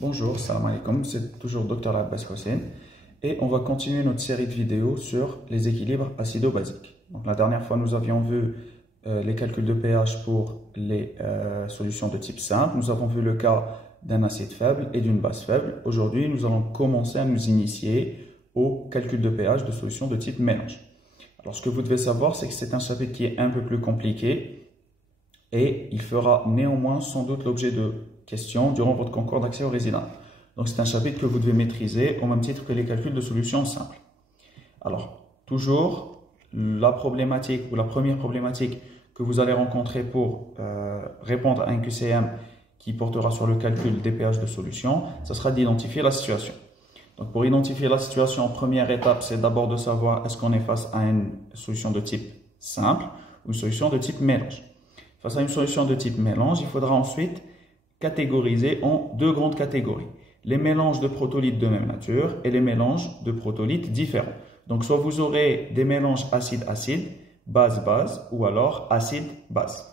Bonjour, salam alaikum, c'est toujours Dr Abbas Hossein et on va continuer notre série de vidéos sur les équilibres acido-basiques. Donc, la dernière fois, nous avions vu les calculs de pH pour les solutions de type simple. Nous avons vu le cas d'un acide faible et d'une base faible. Aujourd'hui, nous allons commencer à nous initier au calcul de pH de solutions de type mélange. Alors, ce que vous devez savoir, c'est que c'est un chapitre qui est un peu plus compliqué et il fera néanmoins sans doute l'objet de questions durant votre concours d'accès au résident. Donc c'est un chapitre que vous devez maîtriser au même titre que les calculs de solutions simples. Alors, toujours, la problématique ou la première problématique que vous allez rencontrer pour répondre à un QCM qui portera sur le calcul des pH de solution, ce sera d'identifier la situation. Donc pour identifier la situation, première étape, c'est d'abord de savoir est-ce qu'on est face à une solution de type simple ou une solution de type mélange. Face à une solution de type mélange, il faudra ensuite catégoriser en deux grandes catégories. Les mélanges de protolithes de même nature et les mélanges de protolithes différents. Donc, soit vous aurez des mélanges acide-acide, base-base ou alors acide-base.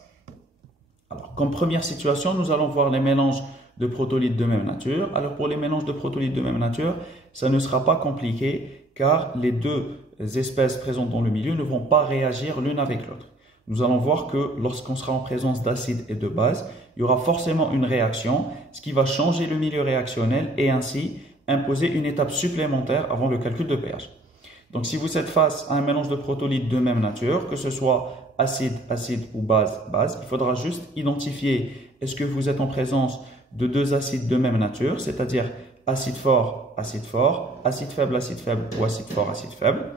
Alors, comme première situation, nous allons voir les mélanges de protolithes de même nature. Alors, pour les mélanges de protolithes de même nature, ça ne sera pas compliqué car les deux espèces présentes dans le milieu ne vont pas réagir l'une avec l'autre. Nous allons voir que lorsqu'on sera en présence d'acide et de base, il y aura forcément une réaction, ce qui va changer le milieu réactionnel et ainsi imposer une étape supplémentaire avant le calcul de pH. Donc si vous êtes face à un mélange de protolithes de même nature, que ce soit acide-acide ou base-base, il faudra juste identifier est-ce que vous êtes en présence de deux acides de même nature, c'est-à-dire acide fort, acide faible ou acide faible.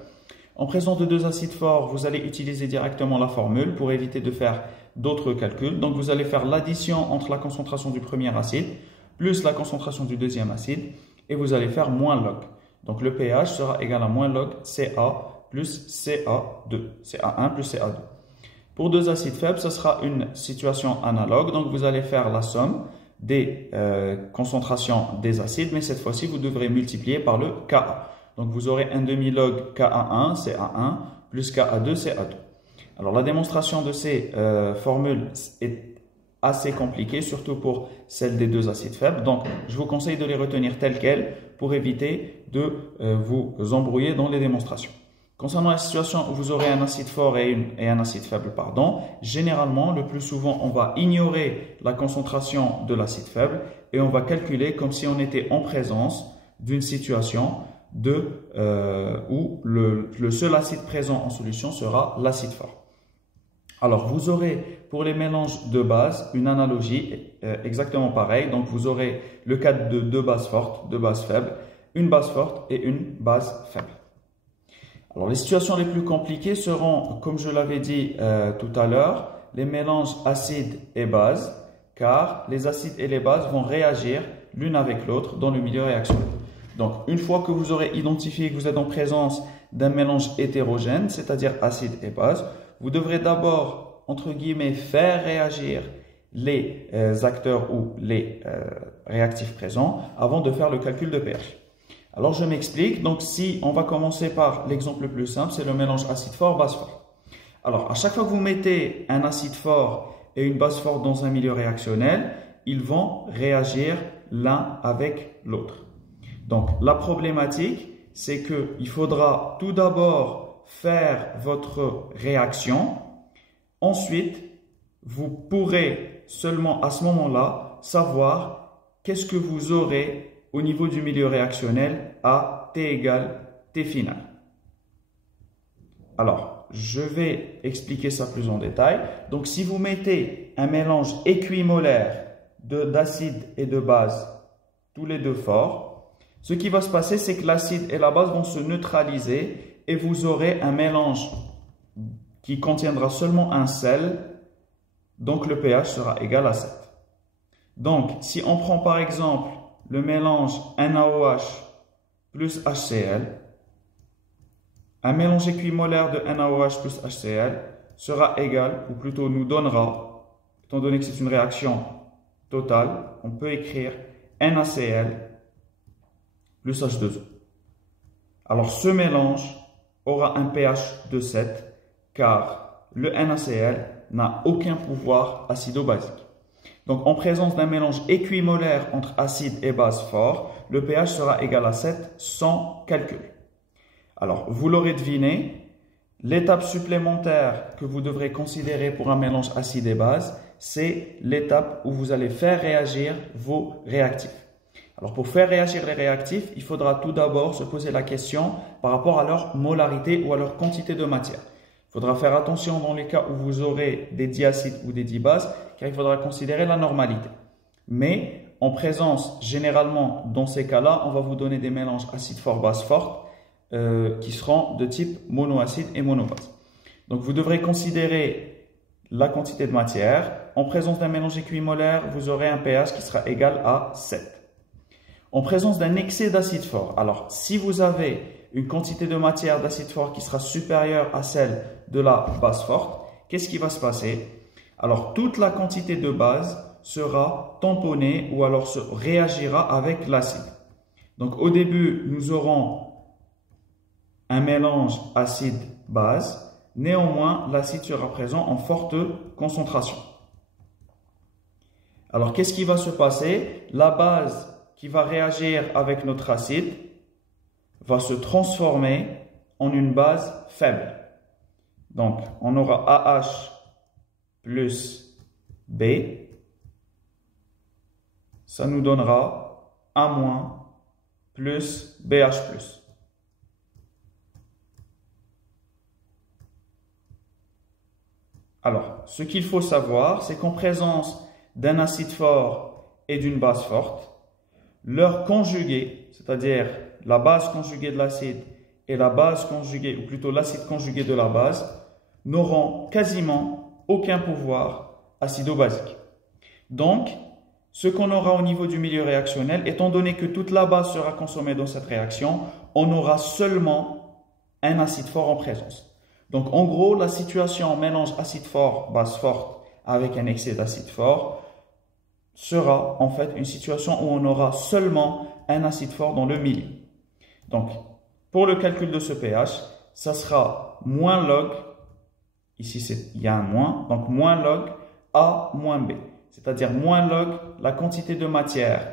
En présence de deux acides forts, vous allez utiliser directement la formule pour éviter de faire d'autres calculs. Donc, vous allez faire l'addition entre la concentration du premier acide plus la concentration du deuxième acide et vous allez faire moins log. Donc, le pH sera égal à moins log Ca plus Ca2, Ca1 plus Ca2. Pour deux acides faibles, ce sera une situation analogue. Donc, vous allez faire la somme des concentrations des acides, mais cette fois-ci, vous devrez multiplier par le Ka. Donc, vous aurez un demi-log Ka1, Ca1, plus Ka2, Ca2. Alors, la démonstration de ces formules est assez compliquée, surtout pour celle des deux acides faibles. Donc, je vous conseille de les retenir telles quelles pour éviter de vous embrouiller dans les démonstrations. Concernant la situation où vous aurez un acide fort et un acide faible, généralement, le plus souvent, on va ignorer la concentration de l'acide faible et on va calculer comme si on était en présence d'une situation où le seul acide présent en solution sera l'acide fort. Alors, vous aurez pour les mélanges de base une analogie exactement pareille. Donc, vous aurez le cas de deux bases fortes, deux bases faibles, une base forte et une base faible. Alors, les situations les plus compliquées seront, comme je l'avais dit tout à l'heure, les mélanges acides et bases, car les acides et les bases vont réagir l'une avec l'autre dans le milieu réactionnel. Donc, une fois que vous aurez identifié que vous êtes en présence d'un mélange hétérogène, c'est-à-dire acide et base, vous devrez d'abord, entre guillemets, faire réagir les acteurs ou les réactifs présents avant de faire le calcul de pH. Alors, je m'explique. Donc, si on va commencer par l'exemple le plus simple, c'est le mélange acide fort, base fort. Alors, à chaque fois que vous mettez un acide fort et une base forte dans un milieu réactionnel, ils vont réagir l'un avec l'autre. Donc, la problématique, c'est qu'il faudra tout d'abord faire votre réaction. Ensuite, vous pourrez seulement à ce moment-là savoir qu'est-ce que vous aurez au niveau du milieu réactionnel à T égale T final. Alors, je vais expliquer ça plus en détail. Donc, si vous mettez un mélange équimolaire d'acide et de base, tous les deux forts, ce qui va se passer, c'est que l'acide et la base vont se neutraliser et vous aurez un mélange qui contiendra seulement un sel, donc le pH sera égal à 7. Donc, si on prend par exemple le mélange NaOH plus HCl, un mélange équimolaire de NaOH plus HCl sera égal, ou plutôt nous donnera, étant donné que c'est une réaction totale, on peut écrire NaCl plus H2O. Alors, ce mélange aura un pH de 7 car le NaCl n'a aucun pouvoir acido-basique. Donc, en présence d'un mélange équimolaire entre acide et base fort, le pH sera égal à 7 sans calcul. Alors, vous l'aurez deviné, l'étape supplémentaire que vous devrez considérer pour un mélange acide et base, c'est l'étape où vous allez faire réagir vos réactifs. Alors, pour faire réagir les réactifs, il faudra tout d'abord se poser la question par rapport à leur molarité ou à leur quantité de matière. Il faudra faire attention dans les cas où vous aurez des diacides ou des dibases, car il faudra considérer la normalité. Mais en présence, généralement, dans ces cas-là, on va vous donner des mélanges acide fort, base forte, qui seront de type monoacide et monobase. Donc, vous devrez considérer la quantité de matière. En présence d'un mélange équimolaire, vous aurez un pH qui sera égal à 7. En présence d'un excès d'acide fort, alors si vous avez une quantité de matière d'acide fort qui sera supérieure à celle de la base forte, qu'est-ce qui va se passer? Alors, toute la quantité de base sera tamponnée ou alors se réagira avec l'acide. Donc, au début, nous aurons un mélange acide-base. Néanmoins, l'acide sera présent en forte concentration. Alors, qu'est-ce qui va se passer? La base qui va réagir avec notre acide va se transformer en une base faible. Donc, on aura AH plus B. Ça nous donnera A- plus BH+. Alors, ce qu'il faut savoir, c'est qu'en présence d'un acide fort et d'une base forte, leur conjugué, c'est-à-dire la base conjuguée de l'acide et la base conjuguée, ou plutôt l'acide conjugué de la base, n'auront quasiment aucun pouvoir acido-basique. Donc, ce qu'on aura au niveau du milieu réactionnel, étant donné que toute la base sera consommée dans cette réaction, on aura seulement un acide fort en présence. Donc, en gros, la situation mélange acide fort, base forte avec un excès d'acide fort sera en fait une situation où on aura seulement un acide fort dans le milieu. Donc, pour le calcul de ce pH, ça sera moins log, ici il y a un moins, donc moins log A moins B, c'est-à-dire moins log la quantité de matière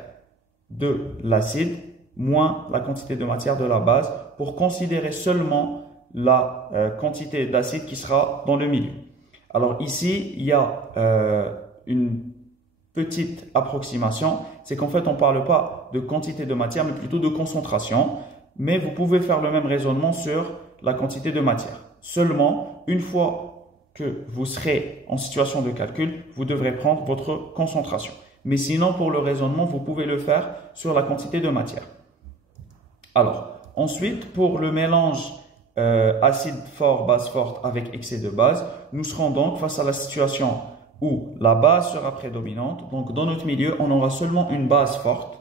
de l'acide moins la quantité de matière de la base pour considérer seulement la quantité d'acide qui sera dans le milieu. Alors ici, il y a une petite approximation, c'est qu'en fait on ne parle pas de quantité de matière mais plutôt de concentration, mais vous pouvez faire le même raisonnement sur la quantité de matière. Seulement, une fois que vous serez en situation de calcul, vous devrez prendre votre concentration. Mais sinon, pour le raisonnement, vous pouvez le faire sur la quantité de matière. Alors, ensuite, pour le mélange acide fort, base forte avec excès de base, nous serons donc face à la situation où la base sera prédominante. Donc, dans notre milieu, on aura seulement une base forte.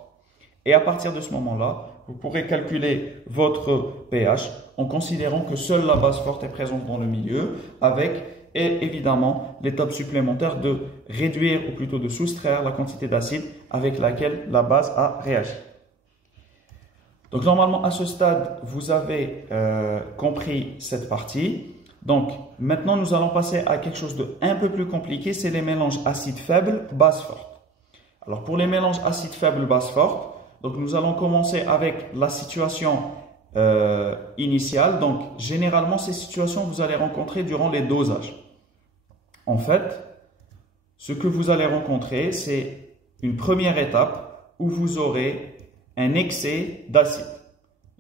Et à partir de ce moment-là, vous pourrez calculer votre pH en considérant que seule la base forte est présente dans le milieu, avec et évidemment l'étape supplémentaire de réduire ou plutôt de soustraire la quantité d'acide avec laquelle la base a réagi. Donc normalement à ce stade, vous avez compris cette partie. Donc maintenant nous allons passer à quelque chose de un peu plus compliqué, c'est les mélanges acides faibles, base forte. Alors pour les mélanges acides faibles, base forte, donc nous allons commencer avec la situation initiale. Donc généralement ces situations vous allez rencontrer durant les dosages. En fait, ce que vous allez rencontrer, c'est une première étape où vous aurez un excès d'acide.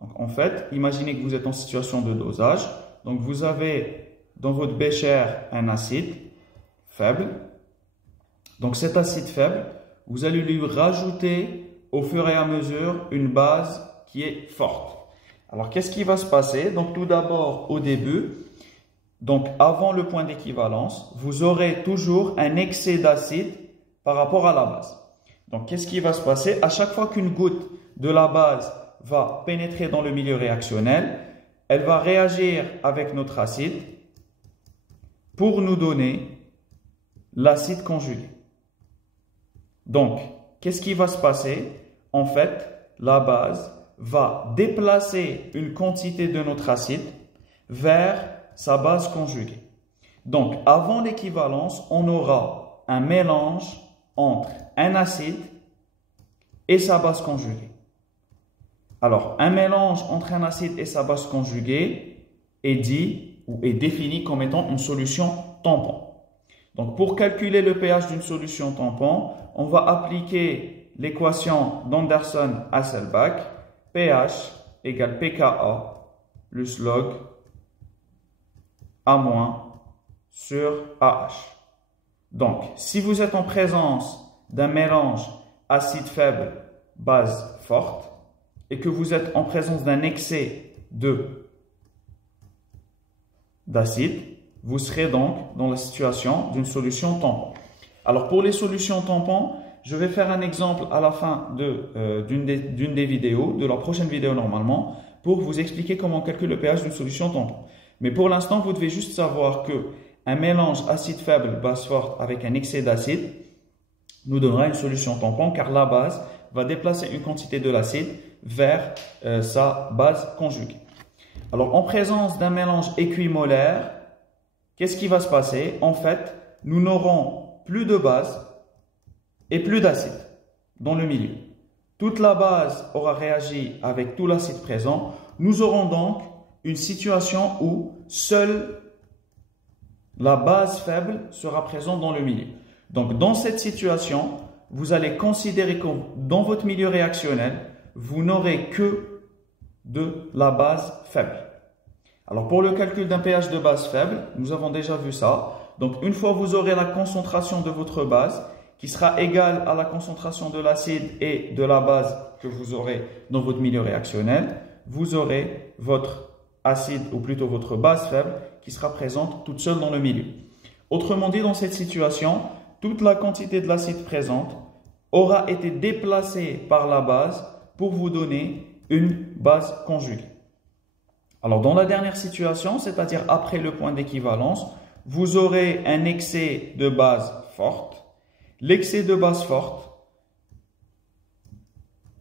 Donc en fait, imaginez que vous êtes en situation de dosage. Donc vous avez dans votre bécher un acide faible. Donc cet acide faible, vous allez lui rajouter au fur et à mesure une base qui est forte. Alors qu'est-ce qui va se passer? Donc tout d'abord au début, donc avant le point d'équivalence, vous aurez toujours un excès d'acide par rapport à la base. Donc qu'est-ce qui va se passer? À chaque fois qu'une goutte de la base va pénétrer dans le milieu réactionnel, elle va réagir avec notre acide pour nous donner l'acide conjugué. Donc, qu'est-ce qui va se passer? En fait, la base va déplacer une quantité de notre acide vers sa base conjuguée. Donc, avant l'équivalence, on aura un mélange entre un acide et sa base conjuguée. Alors, un mélange entre un acide et sa base conjuguée est dit ou est défini comme étant une solution tampon. Donc, pour calculer le pH d'une solution tampon, on va appliquer l'équation d'Anderson-Hasselbalch, pH égale pKa plus log A- sur AH. Donc, si vous êtes en présence d'un mélange acide faible, base forte, et que vous êtes en présence d'un excès d'acide, vous serez donc dans la situation d'une solution tampon. Alors, pour les solutions tampons, je vais faire un exemple à la fin d'une des vidéos, de la prochaine vidéo normalement, pour vous expliquer comment on calcule le pH d'une solution tampon. Mais pour l'instant, vous devez juste savoir qu'un mélange acide faible, base forte avec un excès d'acide nous donnera une solution tampon car la base va déplacer une quantité de l'acide vers sa base conjuguée. Alors, en présence d'un mélange équimolaire, qu'est-ce qui va se passer? En fait, nous n'aurons plus de base et plus d'acide dans le milieu. Toute la base aura réagi avec tout l'acide présent. Nous aurons donc une situation où seule la base faible sera présente dans le milieu. Donc, dans cette situation, vous allez considérer que dans votre milieu réactionnel, vous n'aurez que de la base faible. Alors, pour le calcul d'un pH de base faible, nous avons déjà vu ça. Donc, une fois que vous aurez la concentration de votre base, qui sera égale à la concentration de l'acide et de la base que vous aurez dans votre milieu réactionnel, vous aurez votre acide, ou plutôt votre base faible, qui sera présente toute seule dans le milieu. Autrement dit, dans cette situation, toute la quantité de l'acide présente aura été déplacée par la base pour vous donner une base conjuguée. Alors, dans la dernière situation, c'est-à-dire après le point d'équivalence, vous aurez un excès de base forte. L'excès de base forte,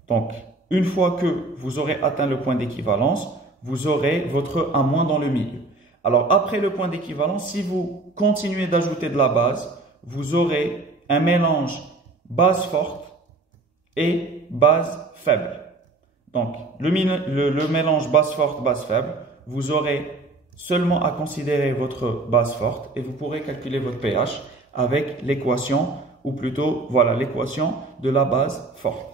donc une fois que vous aurez atteint le point d'équivalence, vous aurez votre A- dans le milieu. Alors, après le point d'équivalence, si vous continuez d'ajouter de la base, vous aurez un mélange base forte et base faible. Donc, le mélange base forte, base faible, vous aurez seulement à considérer votre base forte et vous pourrez calculer votre pH avec l'équation, ou plutôt, voilà, l'équation de la base forte.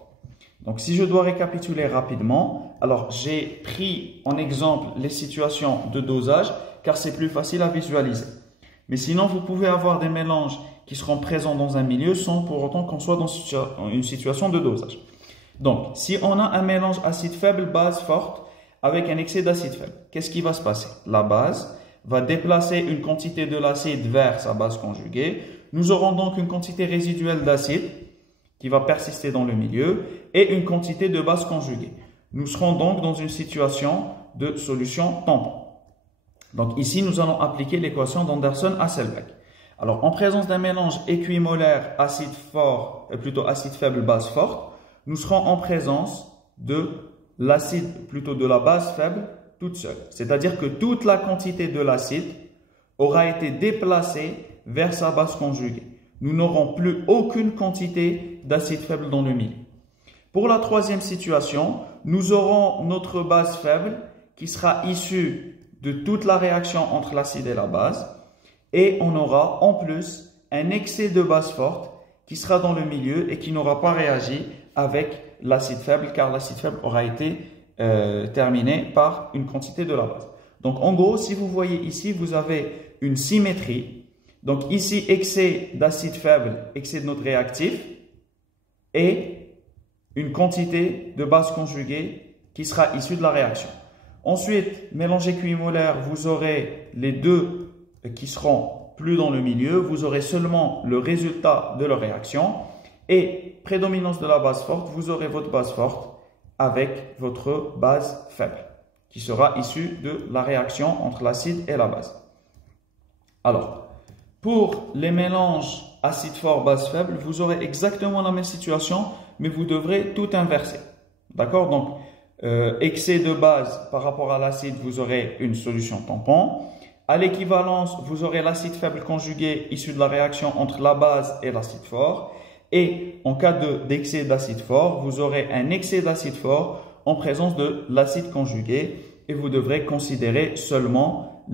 Donc, si je dois récapituler rapidement, alors j'ai pris en exemple les situations de dosage car c'est plus facile à visualiser. Mais sinon, vous pouvez avoir des mélanges qui seront présents dans un milieu sans pour autant qu'on soit dans une situation de dosage. Donc, si on a un mélange acide faible, base forte, avec un excès d'acide faible, qu'est-ce qui va se passer? La base va déplacer une quantité de l'acide vers sa base conjuguée. Nous aurons donc une quantité résiduelle d'acide qui va persister dans le milieu et une quantité de base conjuguée. Nous serons donc dans une situation de solution tampon. Donc ici, nous allons appliquer l'équation d'Anderson-Hasselbalch. Alors, en présence d'un mélange équimolaire acide fort, plutôt acide faible, base forte, nous serons en présence de l'acide, plutôt de la base faible, toute seule. C'est-à-dire que toute la quantité de l'acide aura été déplacée vers sa base conjuguée. Nous n'aurons plus aucune quantité d'acide faible dans le milieu. Pour la troisième situation, nous aurons notre base faible qui sera issue de toute la réaction entre l'acide et la base. Et on aura en plus un excès de base forte qui sera dans le milieu et qui n'aura pas réagi avec l'acide faible car l'acide faible aura été terminé par une quantité de la base. Donc en gros, si vous voyez ici, vous avez une symétrie. Donc ici, excès d'acide faible, excès de notre réactif et une quantité de base conjuguée qui sera issue de la réaction. Ensuite, mélange équimolaire, vous aurez les deux qui seront plus dans le milieu. Vous aurez seulement le résultat de leur réaction. Et prédominance de la base forte, vous aurez votre base forte avec votre base faible qui sera issue de la réaction entre l'acide et la base. Alors, pour les mélanges acide fort, base faible, vous aurez exactement la même situation, mais vous devrez tout inverser. D'accord? Donc, excès de base par rapport à l'acide, vous aurez une solution tampon. À l'équivalence, vous aurez l'acide faible conjugué issu de la réaction entre la base et l'acide fort. Et en cas d'excès d'acide fort, vous aurez un excès d'acide fort en présence de l'acide conjugué et vous devrez considérer seulement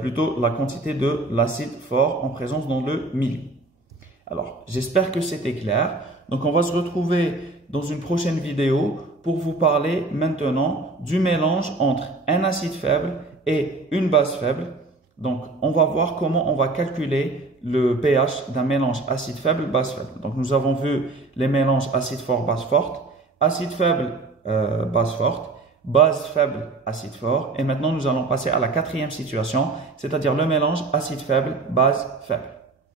plutôt la quantité de l'acide fort en présence dans le milieu. Alors, j'espère que c'était clair. Donc, on va se retrouver dans une prochaine vidéo pour vous parler maintenant du mélange entre un acide faible et une base faible. Donc, on va voir comment on va calculer le pH d'un mélange acide faible, base faible. Donc, nous avons vu les mélanges acide fort, base forte, acide faible, base forte, base faible, acide fort. Et maintenant, nous allons passer à la quatrième situation, c'est-à-dire le mélange acide faible, base faible.